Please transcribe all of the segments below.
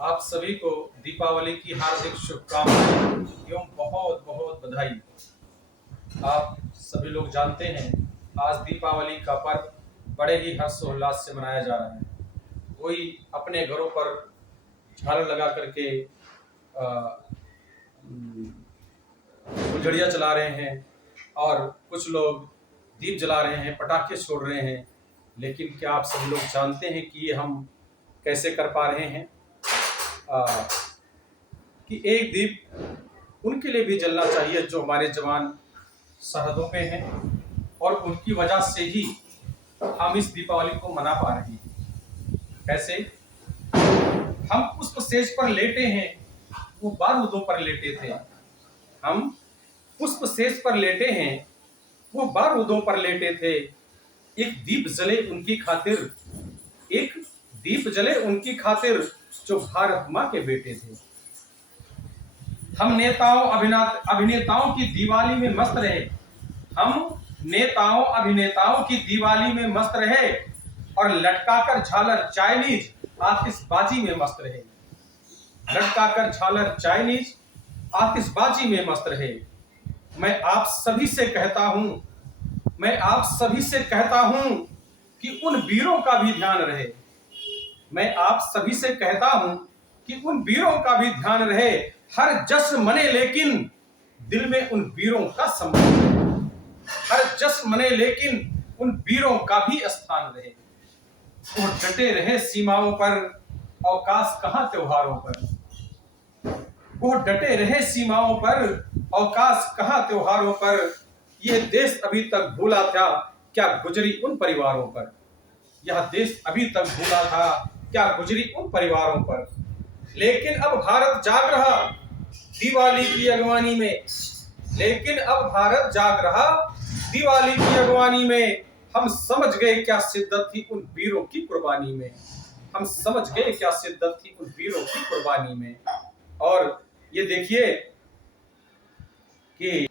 आप सभी को दीपावली की हार्दिक शुभकामनाएं एवं बहुत बहुत बधाई। आप सभी लोग जानते हैं आज दीपावली का पर्व बड़े ही हर्षोल्लास से मनाया जा रहा है। कोई अपने घरों पर झालर लगा करके फुलझड़ियाँ चला रहे हैं और कुछ लोग दीप जला रहे हैं, पटाखे छोड़ रहे हैं। लेकिन क्या आप सभी लोग जानते हैं कि ये हम कैसे कर पा रहे हैं? कि एक दीप उनके लिए भी जलना चाहिए जो हमारे जवान सरहदों पे हैं और उनकी वजह से ही हम इस दीपावली को मना पा रहे हैं। कैसे? हम पुष्प सेज पर लेटे हैं, वो बारूदों पर लेटे थे। हम पुष्प सेज पर लेटे हैं, वो बारूदों पर लेटे थे। एक दीप जले उनकी खातिर, एक दीप जले उनकी खातिर जो भारत माँ के बेटे थे। हम नेताओं अभिनेताओं की दिवाली में मस्त रहे, हम नेताओं अभिनेताओं की दिवाली में मस्त रहे और लटकाकर झालर चाइनीज आतिशबाजी में मस्त रहे। लटकाकर झालर चाइनीज आतिशबाजी में मस्त रहे। मैं आप सभी से कहता हूं कि उन वीरों का भी ध्यान रहे। मैं आप सभी से कहता हूं कि उन वीरों का भी ध्यान रहे। हर जश्न मने लेकिन दिल में उन वीरों का सम्मान रहे। हर जश्न मने लेकिन उन वीरों का भी स्थान रहे। वो डटे रहे सीमाओं पर, अवकाश कहां त्योहारों पर। वो डटे रहे सीमाओं पर, अवकाश कहां त्योहारों पर। यह देश अभी तक भूला था क्या गुजरी उन परिवारों पर। यह देश अभी तक भूला था क्या गुजरी उन परिवारों पर। लेकिन अब भारत जाग रहा दिवाली की अगवानी में। लेकिन अब भारत जाग रहा दिवाली की अगवानी में। हम समझ गए क्या शिद्दत थी उन वीरों की कुर्बानी में। हम समझ गए क्या शिद्दत थी उन वीरों की कुर्बानी में। और ये देखिए कि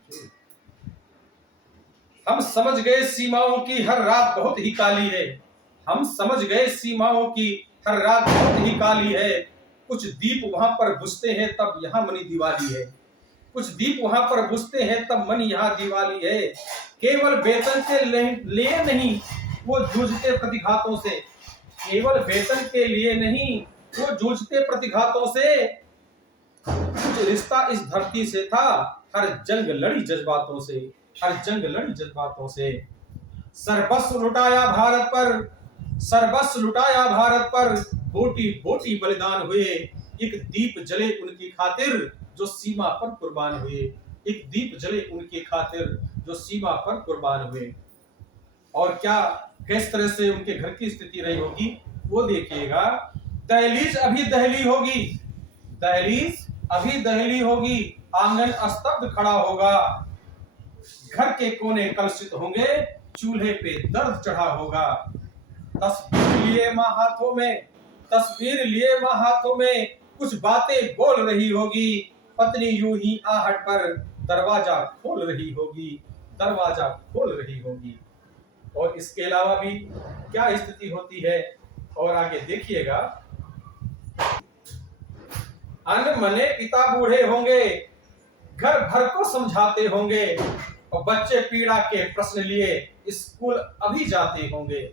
हम समझ गए सीमाओं की हर रात बहुत ही काली है। हम समझ गए सीमाओं की हर रात बहुत ही काली है। कुछ दीप वहां पर बुझते हैं तब यहाँ मनी दिवाली है। कुछ दीप वहां पर बुझते हैं तब मन यहाँ दिवाली है। केवल वेतन के लिए नहीं वो जूझते प्रतिघातों से। केवल वेतन के लिए नहीं वो जूझते प्रतिघातों से। कुछ रिश्ता इस धरती से था, हर जंग लड़ी जज्बातों से। हर जंग लड़ी जज्बातों से। सर्वस्व लुटाया भारत पर, सर्वस्व लुटाया भारत पर। बोटी बोटी बलिदान हुए। एक दीप जले उनकी खातिर जो सीमा पर कुर्बान हुए। एक दीप जले उनकी खातिर जो सीमा पर कुर्बान हुए। और क्या किस तरह से उनके घर की स्थिति रही होगी वो देखिएगा। दहलीज अभी दहली होगी, दहलीज अभी दहली होगी। आंगन स्तब्ध खड़ा होगा। घर के कोने कलुषित होंगे, चूल्हे पे दर्द चढ़ा होगा। तस्वीर लिए मां हाथों में, तस्वीर लिए मां हाथों में कुछ बातें बोल रही होगी। पत्नी यूं ही आहट पर दरवाजा खोल रही होगी, दरवाजा खोल रही होगी। और इसके अलावा भी क्या स्थिति होती है और आगे देखिएगा। अनमने पिता बूढ़े होंगे, घर भर को समझाते होंगे और बच्चे पीड़ा के प्रश्न लिए स्कूल अभी जाते होंगे।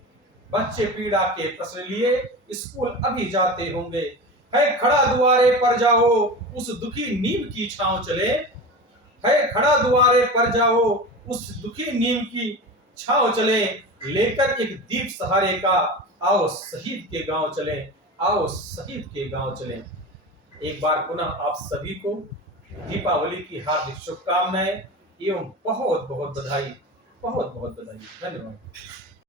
बच्चे पीड़ा के प्रश्न लिए स्कूल अभी जाते होंगे। है खड़ा दुआरे पर जाओ उस दुखी नीम की छांव चले। है खड़ा दुआरे पर जाओ उस दुखी नीम की छांव चले। लेकर एक दीप सहारे का आओ शहीद के गांव चले। आओ शहीद के गांव चले। एक बार पुनः आप सभी को दीपावली की हार्दिक शुभकामनाएं एवं बहुत बहुत बधाई, बहुत बहुत बधाई। धन्यवाद।